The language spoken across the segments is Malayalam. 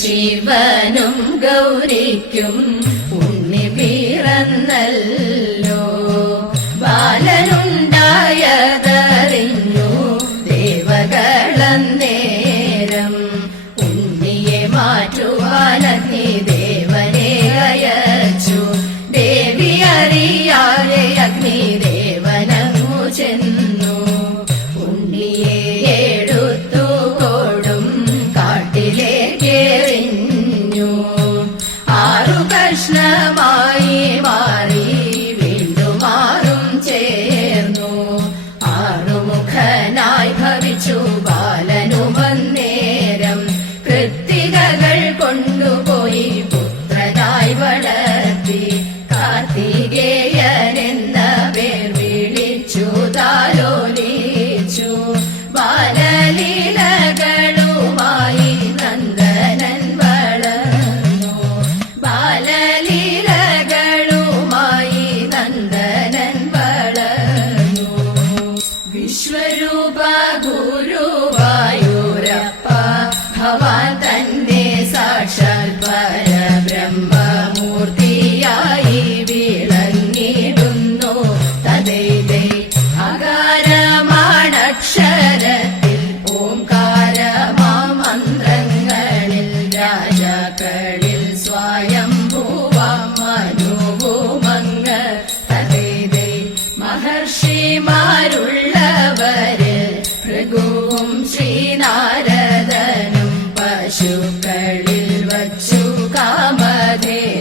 ശിവനും ഗൗരിക്കും ഉണ്ണി പിറന്നല്ലോ. ബാലനുണ്ടായതറിഞ്ഞു ദേവകളന്നേരം. ഉണ്ണിയെ മാറ്റുവാനഗ്നി ദേവനെ അയച്ചു. ദേവി അറിയാതെ അഗ്നിദേവനങ്ങു ചെന്നു. ഉണ്ണിയെ എടുത്തുകൊടും കാട്ടിലേക്കെറിഞ്ഞു. 6 കഷ്ണം ഭവാൻ തന്നെ സാക്ഷാൽ പരബ്രഹ്മമൂർത്തിയായി വിളങ്ങിടുന്നു. തദൈതൈ അകാരമാണക്ഷരത്തിൽ ഓംകാരമാം മന്ത്രങ്ങളിൽ രാജാക്കളിൽ സ്വയംഭൂവാം മനുവുമങ്ങ്. തദൈതൈ മഹർഷിമാരുള്ളവര് ഭൃഗുവും ശ്രീനാരദനും പശുക്കളിൽ വച്ചു കാമധേനുവുമങ്ങ്.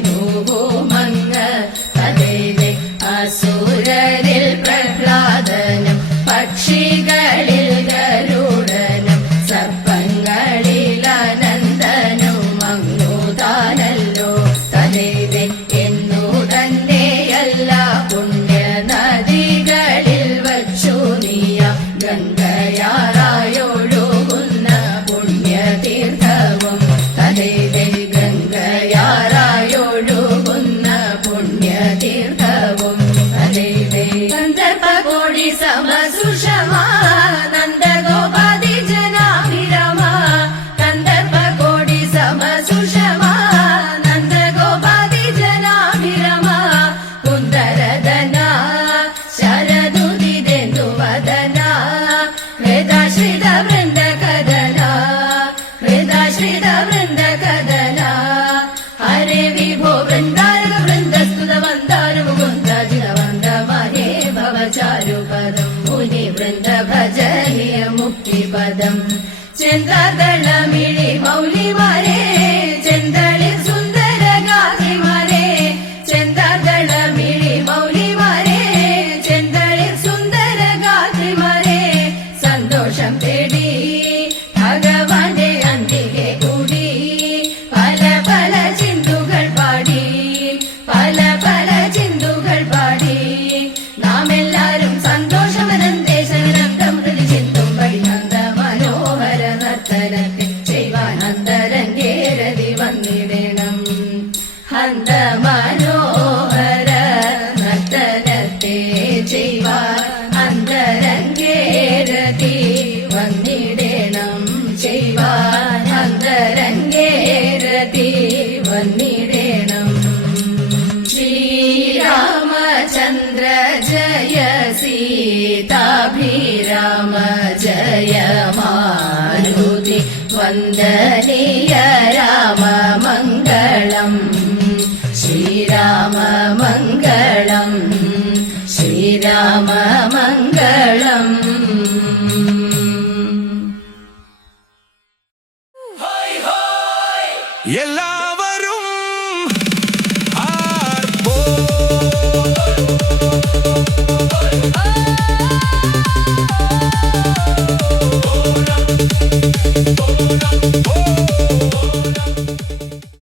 തദൈതൈ അസുരരിൽ പ്രഹ്ലാദനും പക്ഷികളിൽ ഗരുഡനും സർപ്പങ്ങളിൽ അനന്തനും അങ്ങുതാനല്ലോ. തദൈതൈ എന്നു തന്നെയല്ല പുണ്യനദികളിൽ വച്ചു നീയ ഗംഗയാറായൊഴുകുന്ന പുണ്യതീർത്ഥവും. തദൈതൈ ഗംഗയാറായൊഴുകുന്ന പുണ്യതീർത്ഥവും. തദൈതൈ ഗന്ധർവകോടി സമസുഷമാ നന്ദഗോപാതി ജനാഭിരമ. ഗന്ധർവകോടി സമസുഷമാ നന്ദഗോപാതി ജനാഭിരമ. കുന്ദരദന ശരദുദിതെന്തുവദന ഹൃദാശ്രിത വൃന്ദകദന ഹൃദാശ്രിത വൃന്ദകദന. ഹരേ വിഭോ വൃന്ദാരക വൃന്ദസ്തുത വന്ദാര മുകുന്ദ വന്ദമഹേ ഭവചാരുപദം മുനി വൃന്ദ ഭജഹേ മുക്തിപദം. ചെന്താതളമിഴി മൗലിമാരേ ചെന്തളിൽ സുന്ദര ഗാത്രിമാരേ. ചെന്താതളമിഴി മൗലിമാരേ ചെന്തളിൽ സുന്ദര ഗാത്രിമാരേ. സന്തോഷം തേടി ഭഗവാന്റെ അന്തികെ കൂടി പല പല ചിന്തുകൾ പാടി പല പല ചിന്തുകൾ പാടി. നാം എല്ലാരും സന്തോഷമനന്തേശനം ഹൃദി ചിന്തും വഴി നന്ദ മനോഹര നർത്തനത്തെ ചെയ്യുവാൻ അന്തരംഗേരതി വന്നിടണം. ഹന്ത മനോഹര നർത്തനത്തെ ചെയ്യുവാൻ അന്തരംഗേരതി വന്നിടണം. ചെയ്യുവാൻ അന്തരംഗേരതി വന്നിടണം. ശ്രീരാമചന്ദ്ര ജയ സീതാഭിരാമ ജയ മാരുതി വന്ദനീയ രാമമംഗളം. ശ്രീരാമമംഗളം ശ്രീരാമ